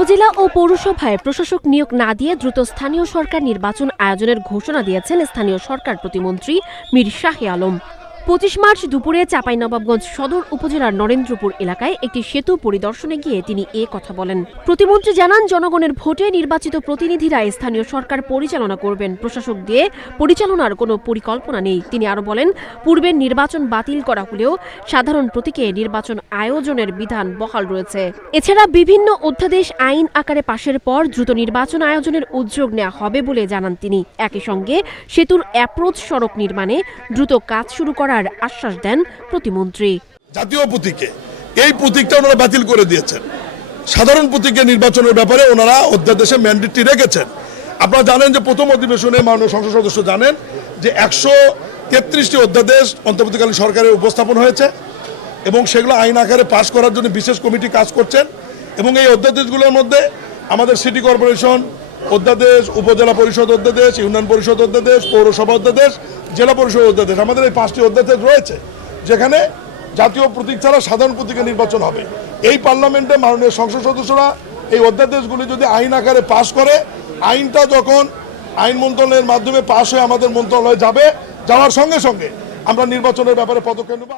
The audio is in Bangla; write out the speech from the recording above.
উপজেলা ও পৌরসভায় প্রশাসক নিয়োগ না দিয়ে দ্রুত স্থানীয় সরকার নির্বাচন আয়োজনের ঘোষণা দিয়েছেন স্থানীয় সরকার প্রতিমন্ত্রী মীর শাহে আলম। ২৫ মার্চ দুপুরে চাঁপাইনবাবগঞ্জ সদর উপজেলার নরেন্দ্রপুর এলাকায় একটি সেতু পরিদর্শনে গিয়ে তিনি এ কথা বলেন। প্রতিমন্ত্রী জানান, জনগণের ভোটে নির্বাচিত প্রতিনিধিরা স্থানীয় সরকার পরিচালনা করবেন, প্রশাসক দিয়ে পরিচালনার কোনো পরিকল্পনা নেই। তিনি আরো বলেন, পূর্বের নির্বাচন বাতিল করা হলেও সাধারণ প্রতীকে নির্বাচন আয়োজনের বিধান বহাল রয়েছে। এছাড়া বিভিন্ন অধ্যাদেশ আইন আকারে পাশের পর দ্রুত নির্বাচন আয়োজনের উদ্যোগ নেওয়া হবে বলে জানান তিনি। একই সঙ্গে সেতুর অ্যাপ্রোচ সড়ক নির্মাণে দ্রুত কাজ শুরু করার আশ্বাস দেন প্রতিমন্ত্রী। জাতীয় প্রতীকে এই প্রতীকটা ওনারা বাতিল করে দিয়েছেন। সাধারণ প্রতীকে নির্বাচনের ব্যাপারে ওনারা অধ্যাদেশে ম্যান্ডেটটি রেখেছেন। আপনারা জানেন যে প্রথম অধিবেশনে মাননীয় সংসদ সদস্য জানেন যে 133টি অধ্যাদেশ অন্তর্বর্তীকালীন সরকারের উপস্থাপন হয়েছে এবং সেগুলো আইন আকারে পাশ করার জন্য বিশেষ কমিটি কাজ করছেন। এবং এই অধ্যাদেশগুলোর মধ্যে আমাদের সিটি কর্পোরেশন অধ্যাদেশ, উপজেলা পরিষদ অধ্যাদেশ, ইউনিয়ন পরিষদ অধ্যাদেশ, পৌরসভা অধ্যাদেশ, জেলা পরিষদ অধ্যাদেশ, আমাদের এই 5টি অধ্যাদেশ রয়েছে যেখানে জাতীয় প্রতীক ছাড়া সাধারণ প্রতীকে নির্বাচন হবে। এই পার্লামেন্টে মাননীয় সংসদ সদস্যরা এই অধ্যাদেশগুলি যদি আইন আকারে পাশ করে, আইনটা যখন আইন মন্ত্রণালয়ের মাধ্যমে পাশ হয়ে আমাদের মন্ত্রণালয়ে যাবে, যাওয়ার সঙ্গে সঙ্গে আমরা নির্বাচনের ব্যাপারে পদক্ষেপ নেব।